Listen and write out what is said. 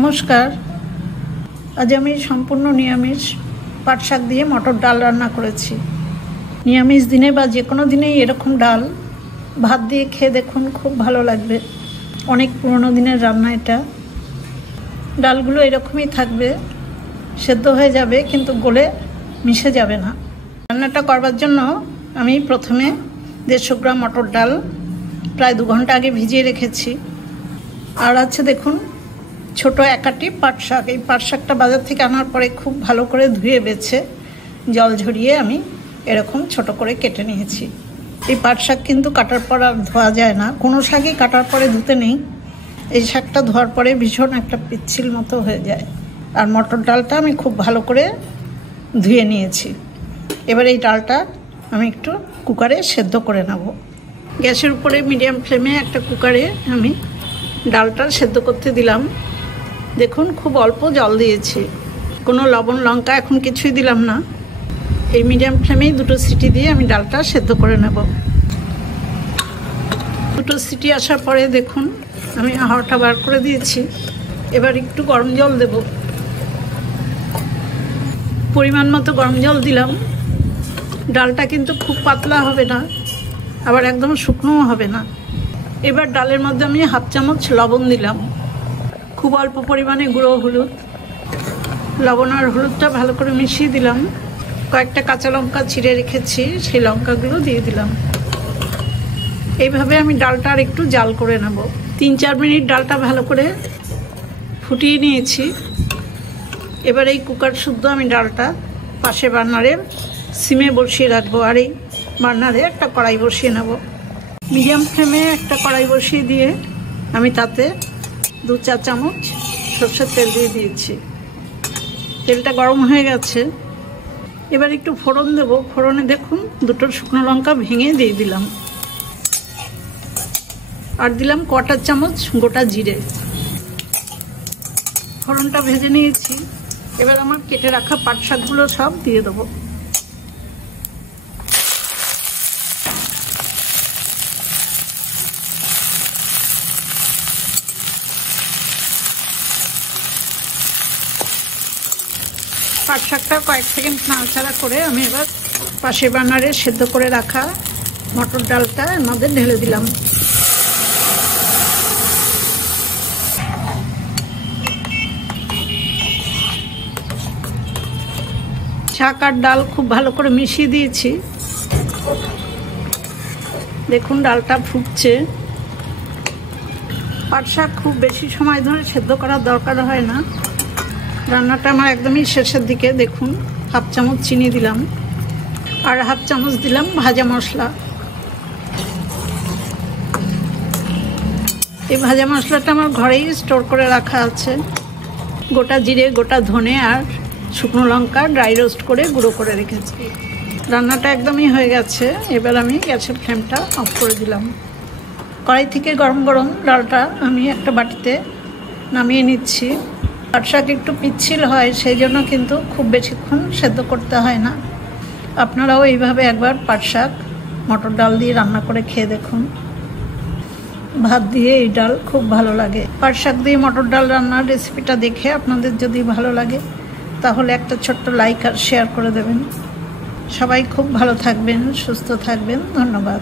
নমস্কার। আজ আমি সম্পূর্ণ নিরামিষ পাট শাক দিয়ে মটর ডাল রান্না করেছি। নিরামিষ দিনে বা যে কোনো দিনেই এরকম ডাল ভাত দিয়ে খেয়ে দেখুন, খুব ভালো লাগবে। অনেক পুরনো দিনের রান্না এটা। ডালগুলো এরকমই থাকবে, সেদ্ধ হয়ে যাবে কিন্তু গলে মিশে যাবে না। রান্নাটা করবার জন্য আমি প্রথমে 150 গ্রাম মটর ডাল প্রায় 2 ঘন্টা আগে ভিজিয়ে রেখেছি। আর আছে দেখুন ছোট একাটি পাট শাক। এই পাট শাকটা বাজার থেকে আনার পরে খুব ভালো করে ধুয়ে বেছে জল ঝরিয়ে আমি এরকম ছোট করে কেটে নিয়েছি। এই পাট শাক কিন্তু কাটার পর আর ধোয়া যায় না, কোনো শাকই কাটার পরে ধুতে নেই। এই শাকটা ধোয়ার পরে ভীষণ একটা পিচ্ছিল মতো হয়ে যায়। আর মটর ডালটা আমি খুব ভালো করে ধুয়ে নিয়েছি। এবার এই ডালটা আমি একটু কুকারে সেদ্ধ করে নেব। গ্যাসের উপরে মিডিয়াম ফ্লেমে একটা কুকারে আমি ডালটা সেদ্ধ করতে দিলাম। দেখুন খুব অল্প জল দিয়েছি, কোনো লবণ লঙ্কা এখন কিছুই দিলাম না। এই মিডিয়াম ফ্লেমেই 2টো সিটি দিয়ে আমি ডালটা সেদ্ধ করে নেব। 2টো সিটি আসার পরে দেখুন আমি হাওয়াটা বার করে দিয়েছি। এবার একটু গরম জল দেব, পরিমাণ মতো গরম জল দিলাম। ডালটা কিন্তু খুব পাতলা হবে না, আবার একদম শুকনোও হবে না। এবার ডালের মধ্যে আমি 1/2 চামচ লবণ দিলাম, খুব অল্প পরিমাণে গুঁড়ো হলুদ। লবণ আর হলুদটা ভালো করে মিশিয়ে দিলাম। কয়েকটা কাঁচা লঙ্কা ছিঁড়ে রেখেছি, সেই লঙ্কাগুলো দিয়ে দিলাম। এইভাবে আমি ডালটা আর একটু জাল করে নেব। 3-4 মিনিট ডালটা ভালো করে ফুটিয়ে নিয়েছি। এবার এই কুকার শুদ্ধ আমি ডালটা পাশে বার্নারে সিমে বসিয়ে রাখবো। আর এই বার্নারে একটা কড়াই বসিয়ে নেব। মিডিয়াম ফ্লেমে একটা কড়াই বসিয়ে দিয়ে আমি তাতে 2-4 চামচ সরষের তেল দিয়ে দিয়েছি। তেলটা গরম হয়ে গেছে। এবার একটু ফোড়ন দেবো। ফোড়নে দেখুন 2টো শুকনো লঙ্কা ভেঙে দিয়ে দিলাম। আর দিলাম 1/4 চামচ গোটা জিরে। ফোড়নটা ভেজে নিয়েছি। এবার আমার কেটে রাখা পাট শাকগুলো সব দিয়ে দেবো। পাট শাকটা কয়েক সেকেন্ড নাড়াচাড়া করে আমি এবার পাশে বার্নারে সেদ্ধ করে রাখা মটর ডালটা এর মধ্যে ঢেলে দিলাম। শাক আর ডাল খুব ভালো করে মিশিয়ে দিয়েছি। দেখুন ডালটা ফুটছে। পাট শাক খুব বেশি সময় ধরে সেদ্ধ করার দরকার হয় না। রান্নাটা আমার একদমই শেষের দিকে। দেখুন 1/2 চামচ চিনি দিলাম আর 1/2 চামচ দিলাম ভাজা মশলা। এই ভাজা মশলাটা আমার ঘরেই স্টোর করে রাখা আছে। গোটা জিরে, গোটা ধনে আর শুকনো লঙ্কা ড্রাই রোস্ট করে গুঁড়ো করে রেখেছি। রান্নাটা একদমই হয়ে গেছে। এবার আমি গ্যাসের ফ্লেমটা অফ করে দিলাম। কড়াই থেকে গরম গরম ডালটা আমি একটা বাটিতে নামিয়ে নিচ্ছি। পাট শাক একটু পিচ্ছিল হয়, সেই জন্য কিন্তু খুব বেশিক্ষণ সেদ্ধ করতে হয় না। আপনারাও এইভাবে একবার পাট শাক মটর ডাল দিয়ে রান্না করে খেয়ে দেখুন। ভাত দিয়ে এই ডাল খুব ভালো লাগে। পাট শাক দিয়ে মটর ডাল রান্নার রেসিপিটা দেখে আপনাদের যদি ভালো লাগে তাহলে একটা ছোট্ট লাইক আর শেয়ার করে দেবেন। সবাই খুব ভালো থাকবেন, সুস্থ থাকবেন। ধন্যবাদ।